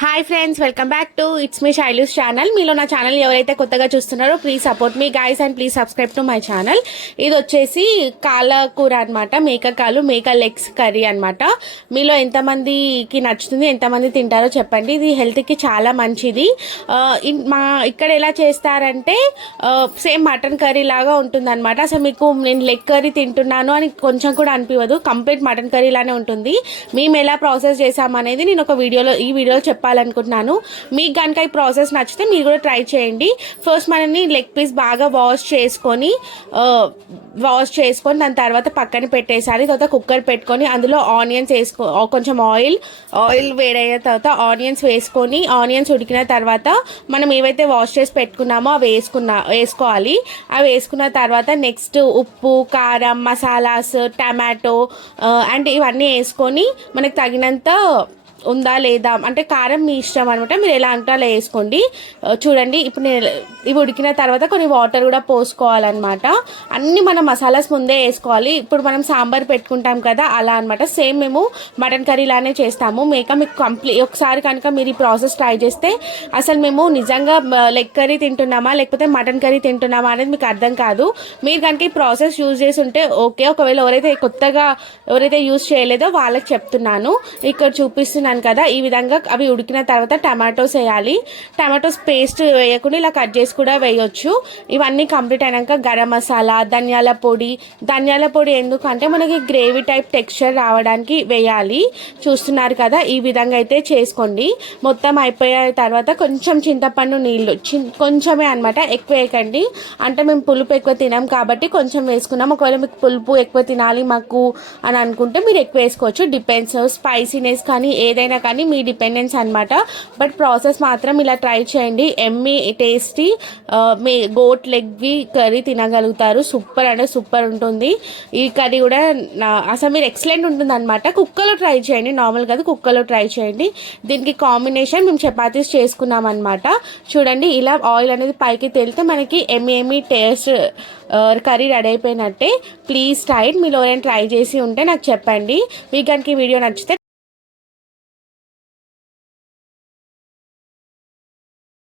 Hi friends, welcome back to it's me Shailu's channel. మీలో నా channel ఎవరైతే కొత్తగా చూస్తున్నారో please support me guys and please subscribe to my channel. ఇది వచ్చేసి కాలకూర అనమాట, మేక లెగ్స్ కర్రీ అనమాట. మీలో ఎంతమందికి నచ్చుతుంది, ఎంతమంది తింటారో చెప్పండి. ఇది హెల్త్కి చాలా మంచిది. ఇక్కడ ఎలా చేస్తారంటే సేమ్ మటన్ కర్రీ లాగా ఉంటుంది అనమాట. అసలు మీకు నేను లెగ్ కర్రీ తింటున్నాను అని కొంచెం కూడా అనిపించదు, కంప్లీట్ మటన్ కర్రీ లానే ఉంటుంది. మేము ఎలా ప్రాసెస్ చేసామనేది నేను ఒక ఈ వీడియోలో చెప్పాలనుకుంటున్నాను. మీకు కనుక ఈ ప్రాసెస్ నచ్చితే మీరు కూడా ట్రై చేయండి. ఫస్ట్ మనని లెగ్ పీస్ బాగా వాష్ చేసుకొని దాని తర్వాత పక్కన పెట్టేసారి. తర్వాత కుక్కర్ పెట్టుకొని అందులో ఆనియన్స్ కొంచెం ఆయిల్ వేడైన తర్వాత ఆనియన్స్ ఆనియన్స్ ఉడికిన తర్వాత మనం ఏవైతే వాష్ చేసి పెట్టుకున్నామో అవి వేసుకోవాలి. అవి వేసుకున్న తర్వాత నెక్స్ట్ ఉప్పు, కారం, మసాలాస్, టమాటో అండ్ ఇవన్నీ వేసుకొని మనకు తగినంత ఉందా లేదా అంటే కారం మీ ఇష్టం అనమాట, మీరు ఎలా అంటే అలా వేసుకోండి. చూడండి, ఇప్పుడు నేను ఇవి ఉడికిన తర్వాత కొన్ని వాటర్ కూడా పోసుకోవాలన్నమాట. అన్ని మనం మసాలాస్ ముందే వేసుకోవాలి. ఇప్పుడు మనం సాంబార్ పెట్టుకుంటాం కదా, అలా అనమాట. సేమ్ మేము మటన్ కర్రీ లానే చేస్తాము. మీకు ఒకసారి కనుక మీరు ఈ ప్రాసెస్ ట్రై చేస్తే అసలు మేము నిజంగా లెగ్ కర్రీ తింటున్నామా లేకపోతే మటన్ కర్రీ తింటున్నామా అనేది మీకు అర్థం కాదు. మీరు కనుక ఈ ప్రాసెస్ యూజ్ చేసి ఉంటే ఓకే. ఒకవేళ ఎవరైతే యూజ్ చేయలేదో వాళ్ళకి చెప్తున్నాను. ఇక్కడ చూపిస్తున్నాను కదా, ఈ విధంగా అవి ఉడికిన తర్వాత టమాటోస్ వేయాలి. టమాటోస్ పేస్ట్ వేయకుండా ఇలా కట్ చేసి కూడా వేయొచ్చు. ఇవన్నీ కంప్లీట్ అయినాక గరం మసాలా, ధనియాల పొడి ఎందుకంటే మనకి గ్రేవీ టైప్ టెక్స్చర్ రావడానికి వేయాలి. చూస్తున్నారు కదా, ఈ విధంగా అయితే చేసుకోండి. మొత్తం అయిపోయిన తర్వాత కొంచెం చింతపండు నీళ్ళు కొంచెమే అనమాట, ఎక్కువ వేయకండి. అంటే మేము పులుపు ఎక్కువ తినాం కాబట్టి కొంచెం వేసుకున్నాం. ఒకవేళ మీకు పులుపు ఎక్కువ తినాలి మాకు అని అనుకుంటే మీరు ఎక్కువ వేసుకోవచ్చు. డిపెండ్స్, స్పైసీనెస్ కానీ ఏదైనా కానీ మీ డిపెండెన్స్ అనమాట. బట్ ప్రాసెస్ మాత్రం ఇలా ట్రై చేయండి. ఎమ్మీ టేస్టీ మీ గోట్ లెగ్వి కర్రీ తినగలుగుతారు. సూపర్ అంటే సూపర్ ఉంటుంది ఈ కర్రీ కూడా. అసలు మీరు ఎక్సలెంట్ ఉంటుంది అనమాట. కుక్కర్లో ట్రై చేయండి, నార్మల్ కాదు, కుక్కర్లో ట్రై చేయండి. దీనికి కాంబినేషన్ మేము చపాతీస్ చేసుకున్నాం అనమాట. చూడండి, ఇలా ఆయిల్ అనేది పైకి తేలితే మనకి ఎమ్మీ టేస్ట్ కర్రీ రెడీ అయిపోయినట్టే. Please try. మీరు ఎవరైనా ట్రై చేసి ఉంటే నాకు చెప్పండి. మీకు కనుక ఈ వీడియో నచ్చితే